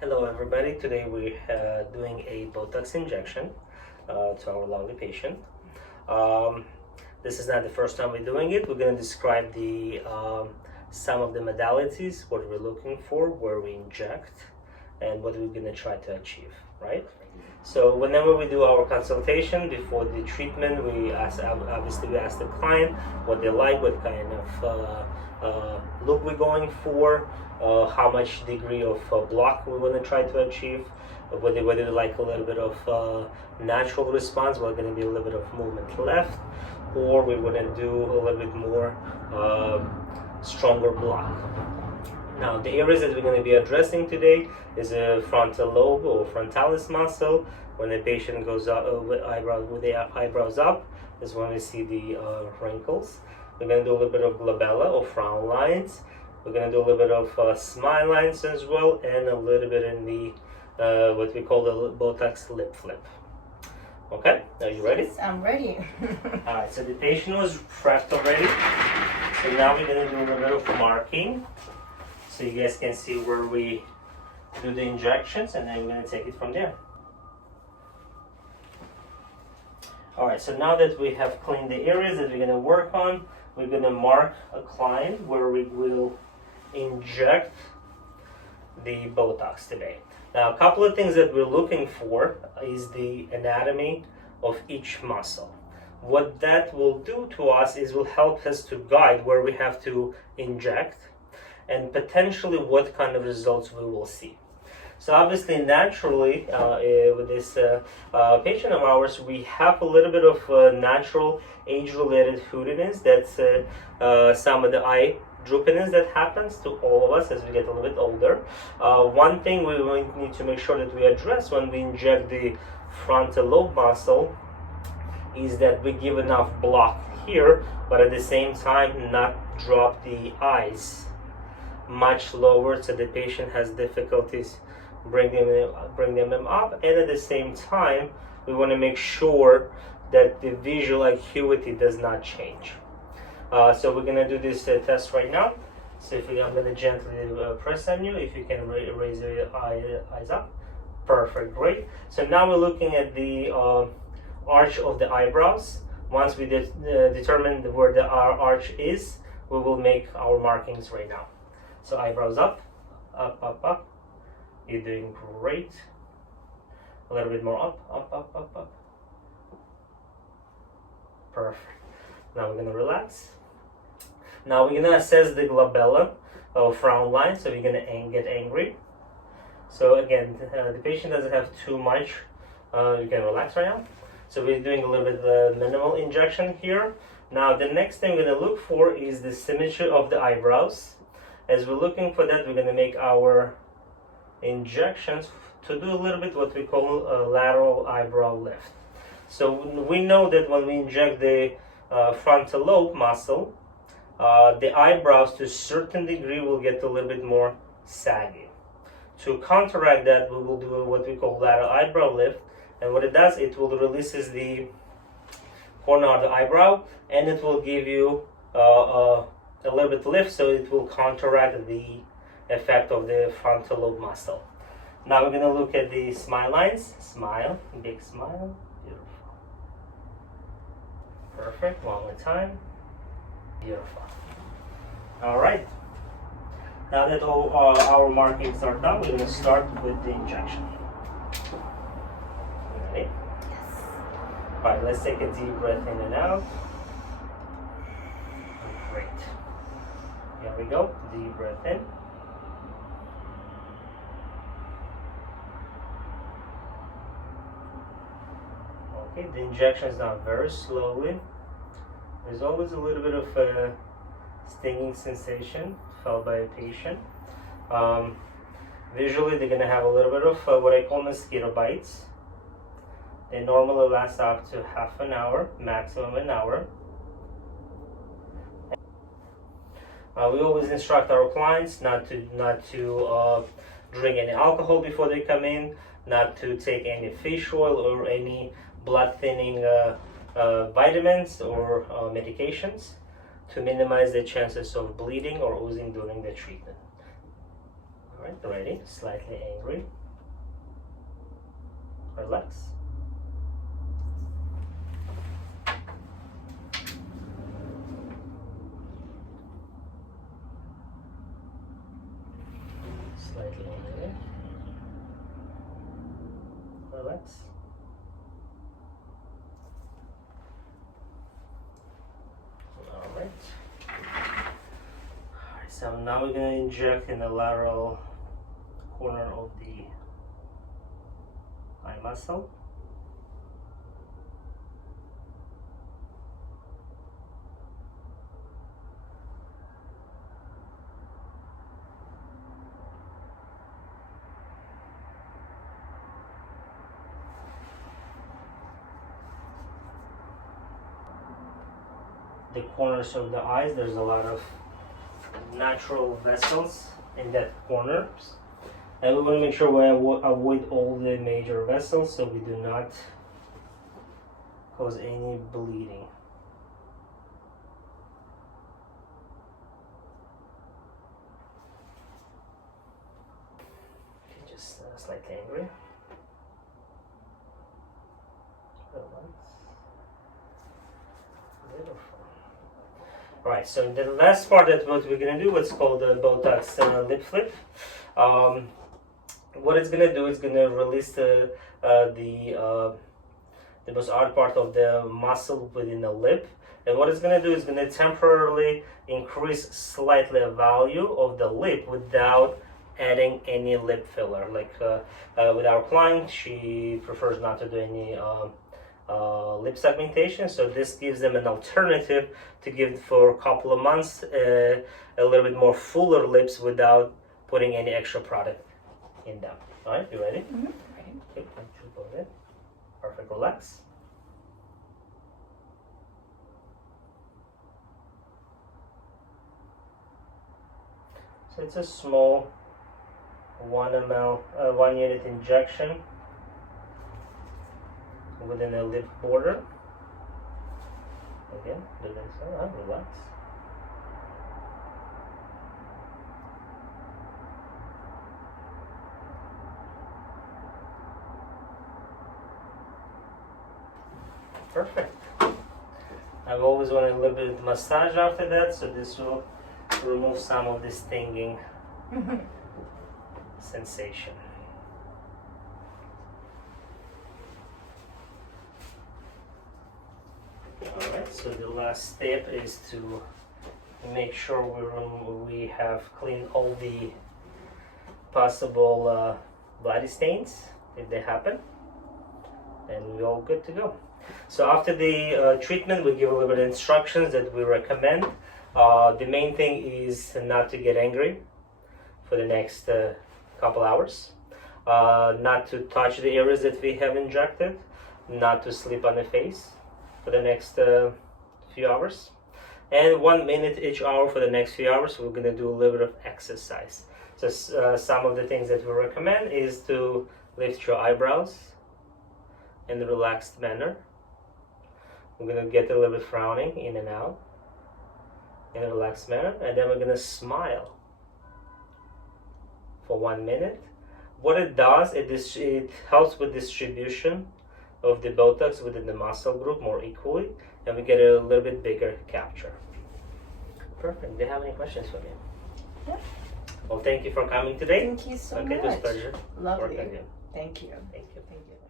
Hello everybody, today we're doing a Botox injection to our lovely patient. Um, this is not the first time we're doing it. We're going to describe some of the modalities, what we're looking for, where we inject, and what we're going to try to achieve, right? So whenever we do our consultation before the treatment, we ask the client what they like, what kind of look we're going for, how much degree of block we want to try to achieve, whether they like a little bit of natural response, we're going to be a little bit of movement left, or we want to do a little bit more stronger block. Now, the areas that we're going to be addressing today is a frontal lobe or frontalis muscle. When the patient goes up with their eyebrows up, is when we see the wrinkles. We're going to do a little bit of glabella or frown lines. We're going to do a little bit of smile lines as well, and a little bit in the what we call the Botox lip flip. Okay, are you ready? Yes, I'm ready. All right, so the patient was prepped already. So now we're going to do a little bit of marking, so you guys can see where we do the injections, and then we're going to take it from there. All right, so now that we have cleaned the areas that we're going to work on, we're going to mark a client where we will inject the Botox today. Now, a couple of things that we're looking for is the anatomy of each muscle. What that will do to us is will help us to guide where we have to inject and potentially what kind of results we will see. So obviously, naturally, with this patient of ours, we have a little bit of natural age-related hoodiness. That's some of the eye droopiness that happens to all of us as we get a little bit older. One thing we need to make sure that we address when we inject the frontal lobe muscle is that we give enough block here, but at the same time not drop the eyes much lower, so the patient has difficulties bring them up, and at the same time we want to make sure that the visual acuity does not change. So we're going to do this test right now. So I'm going to gently press on you. If you can raise your eyes up. Perfect, great. So now we're looking at the arch of the eyebrows. Once we determine where the arch is, we will make our markings right now. So eyebrows up, up, up, up. You're doing great. A little bit more up, up, up, up, up. Perfect. Now we're gonna relax. Now we're gonna assess the glabella or frown line, so we're gonna get angry. So again, the patient doesn't have too much. You can relax right now. So we're doing a little bit of minimal injection here. Now the next thing we're gonna look for is the symmetry of the eyebrows. As we're looking for that, we're gonna make our injections to do a little bit what we call a lateral eyebrow lift. So we know that when we inject the frontal lobe muscle, the eyebrows to a certain degree will get a little bit more saggy. To counteract that, we will do what we call lateral eyebrow lift, and what it does, it will releases the corner of the eyebrow, and it will give you a little bit lift, so it will counteract the effect of the frontal lobe muscle. Now we're going to look at the smile lines. Smile, big smile. Beautiful. Perfect. One more time. Beautiful. All right. Now that all our markings are done, we're going to start with the injection. Ready? Yes. All right, let's take a deep breath in and out. Great. Here we go. Deep breath in. Okay, the injection is done very slowly. There's always a little bit of a stinging sensation felt by a patient. Visually, they're going to have a little bit of what I call mosquito bites. They normally last up to half an hour, maximum an hour. We always instruct our clients not to drink any alcohol before they come in, not to take any fish oil or any blood thinning vitamins or medications to minimize the chances of bleeding or oozing during the treatment. All right, ready? Slightly angry. Relax. Slightly angry. Relax. All right. So now we're going to inject in the lateral corner of the eye muscle. The corners of the eyes, there's a lot of natural vessels in that corners, and we want to make sure we avoid all the major vessels so we do not cause any bleeding. Okay, just slightly angry. Right, so the last part that what we're gonna do, what's called the Botox lip flip. What it's gonna do is gonna release the most hard part of the muscle within the lip, and what it's gonna do is gonna temporarily increase slightly the value of the lip without adding any lip filler. Like with our client, she prefers not to do any lip segmentation, so this gives them an alternative to give for a couple of months a little bit more fuller lips without putting any extra product in them. All right, you ready? Mm-hmm. Ready. Okay, 1, 2, go ahead. Perfect, relax. So it's a small 1 ml, 1 unit injection within the lip border. Again, do this, relax. Perfect. I've always wanted a little bit of massage after that, so this will remove some of this stinging sensation. Alright, so the last step is to make sure we have cleaned all the possible body stains if they happen, and we're all good to go. So after the treatment, we give a little bit of instructions that we recommend. The main thing is not to get angry for the next couple hours, not to touch the areas that we have injected, not to sleep on the face for the next few hours, and 1 minute each hour for the next few hours. We're going to do a little bit of exercise. So some of the things that we recommend is to lift your eyebrows in a relaxed manner. We're going to get a little bit frowning in and out in a relaxed manner, and then we're going to smile for 1 minute. What it does, it helps with distribution of the Botox within the muscle group more equally, and we get a little bit bigger capture. Perfect. Do you have any questions for me? Yeah. Well, thank you for coming today. Thank you so much. Okay, it was a pleasure. Lovely. Working with you. Thank you. Thank you. Thank you.